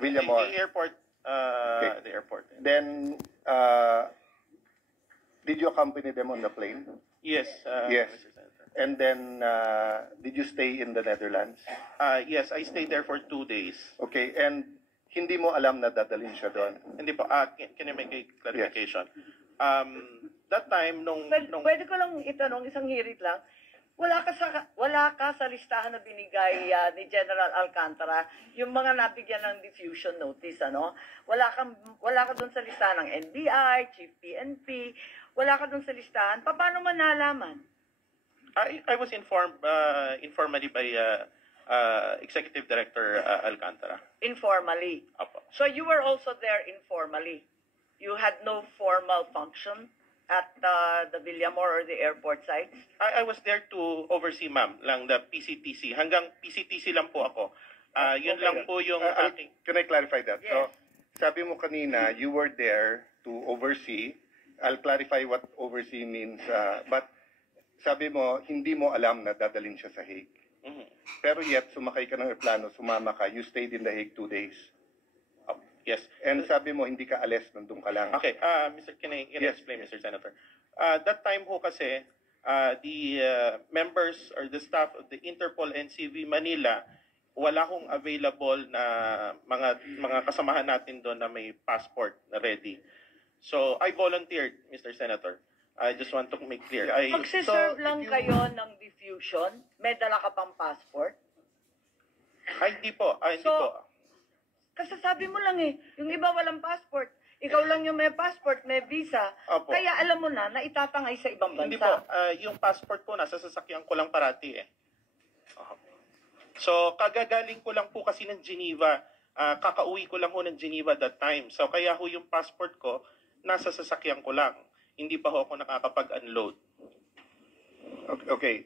Villamor. The airport. Okay. The airport. Then, did you accompany them on the plane? Yes. Yes. Mr. Senator. And then, did you stay in the Netherlands? Yes, I stayed there for 2 days. Okay, and hindi mo alam na dadalhin siya doon? Hindi po. Can I make a clarification? That time, Pwede ko lang itanong, isang hirit lang. Wala ka sa listahan na binigay ni General Alcantara, yung mga nabigyan ng diffusion notice, ano? Wala ka doon sa listahan ng NBI, Chief PNP, wala ka doon sa listahan. Paano mo nalaman? I was informed informally by Executive Director Alcantara. Informally. Opo. So you were also there informally. You had no formal function at the Villamor or the airport sites? I was there to oversee, ma'am, lang the PCTC. Hanggang PCTC lang po ako. Yun Okay. lang po yung aking... Can I clarify that? Yes. So, sabi mo kanina, you were there to oversee. I'll clarify what oversee means. But sabi mo, hindi mo alam na dadalhin siya sa Hague. Mhm. Pero yet, sumakay ka ng aeroplano, sumama ka, you stayed in the Hague 2 days. Yes. And sabi mo, hindi ka alis, nandun ka lang. Okay, can I Yes. explain, Mr. Senator? That time ho kasi, the members or the staff of the Interpol NCV Manila, wala hong available na mga kasamahan natin doon na may passport na ready. So, I volunteered, Mr. Senator. I just want to make clear. Magsiserve lang kayo ng diffusion? May dala ka pang passport? Hindi po. Hindi So, po. Kasi sabi mo lang yung iba walang passport. Ikaw lang yung may passport, may visa. Opo. Kaya alam mo na itatangay sa ibang bansa. Hindi po. Yung passport po, nasa sasakyan ko lang parati eh. So, kagagaling ko lang po kasi ng Geneva. Kakauwi ko lang ho ng Geneva that time. So, kaya ho yung passport ko, nasa sasakyan ko lang. Hindi pa ho ako nakakapag-unload. Okay.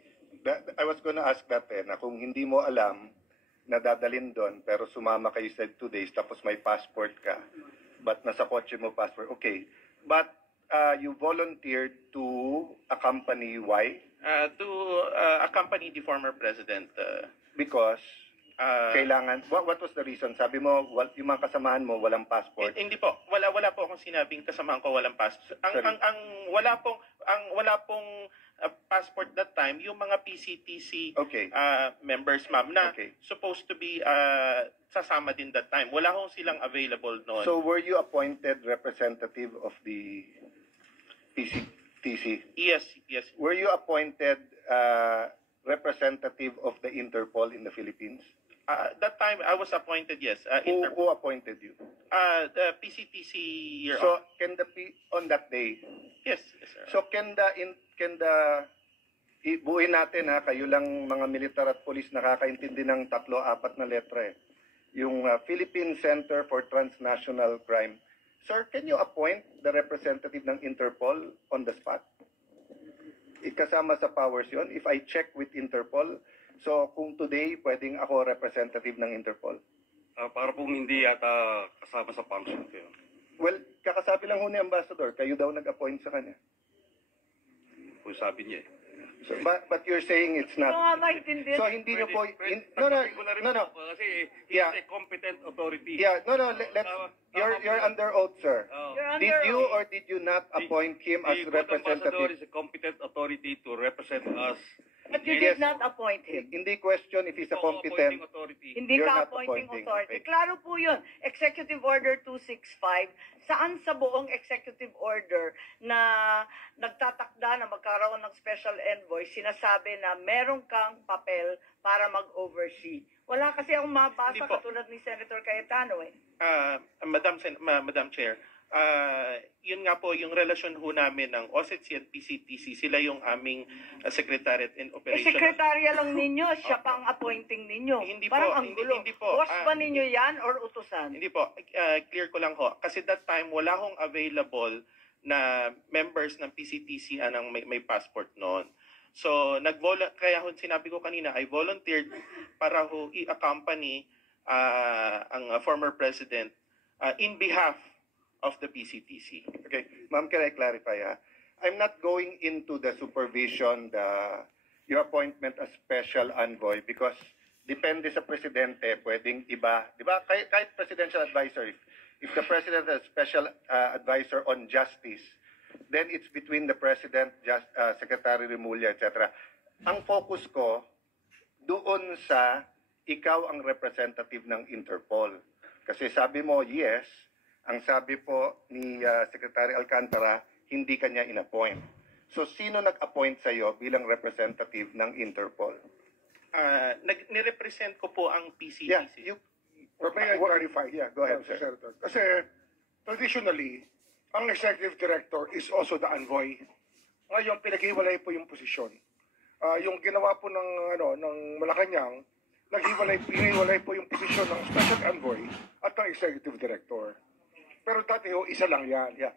I was gonna ask that na kung hindi mo alam na dadalhin doon, pero sumama kayo sa 2 days, tapos may passport ka, but nasa kotse mo passport, okay. But you volunteered to accompany, why? To accompany the former president. Because kailangan, what was the reason? Sabi mo, yung mga kasamahan mo, walang passport. Hindi po. Wala po akong sinabing kasamahan ko walang passport. Ang wala pong passport that time, yung mga PCTC Okay. members, ma'am, na Okay. supposed to be sasama din that time. Wala hong silang available noon. So were you appointed representative of the PCTC? Yes. Were you appointed representative of the Interpol in the Philippines? That time, I was appointed, yes. Who appointed you? The PCTC year. So can on that day? Yes, sir. So can ibuin natin kayo lang mga militar at polis nakakaintindi ng 3-4 na letra eh. Yung Philippine Center for Transnational Crime. Sir, can you appoint the representative ng Interpol on the spot? Kasama sa powers yon. If I check with Interpol, so kung today pwedeng ako representative ng Interpol? Para pong hindi yata kasama sa function ko yun. Well, kakasabi lang ho ni Ambassador, kayo daw nag-appoint sa kanya. Kung sabi niya eh. So, but you're saying it's not. Ito nga maintindihan. So hindi niyo po No. Kasi he's Yeah. a competent authority. Yeah, let's you're under oath, sir. You're Did under you oath. or did you not appoint him as The good ambassador representative? is a competent authority to represent us. But you Yes. did not appoint him. Hindi question if he's a Appointing competent. authority. Hindi You're ka not appointing appointing. authority. Okay. Klaro po yun. Executive Order 265, saan sa buong executive order na nagtatakda na magkaroon ng special envoy, sinasabi na meron kang papel para mag-oversee. Wala kasi akong mabasa Hindi po. katulad ni Senator Cayetano eh. Madam Chair, yun nga po, yung relasyon ho namin ng OSCE at PCTC, sila yung aming Secretariat and Eh, Operation. sekretarya lang ninyo, siya pang appointing ninyo. Hindi Parang po, ang gulo. hindi po. Boss ba ninyo yan or utusan? Hindi po, clear ko lang ho. Kasi that time, wala hong available na members ng PCTC anang may passport noon. So, kaya ho sinabi ko kanina, I volunteered para ho i-accompany ang former president in behalf of the PCTC. Okay, ma'am, can I clarify? I'm not going into the supervision, your appointment as special envoy, because depende sa presidente, pwedeng iba. Di ba? Kahit presidential advisor, if the president has special advisor on justice, then it's between the president, Secretary Remulla, etc. Ang focus ko, doon sa ikaw ang representative ng Interpol. Kasi sabi mo, yes. Ang sabi po ni Secretary Alcantara, hindi kanya in-appoint. So, sino nag-appoint sa iyo bilang representative ng Interpol? Nirepresent ko po ang PCTC. Yeah, May I clarify? Yeah, go ahead, Mr. sir. Senator. Kasi traditionally, ang executive director is also the envoy. Ngayon, pinaghiwalay po yung posisyon. Yung ginawa po ng Malacanang, pinahiwalay po yung posisyon ng special envoy at ng executive director. Pero dati ho, isa lang yan. Yeah.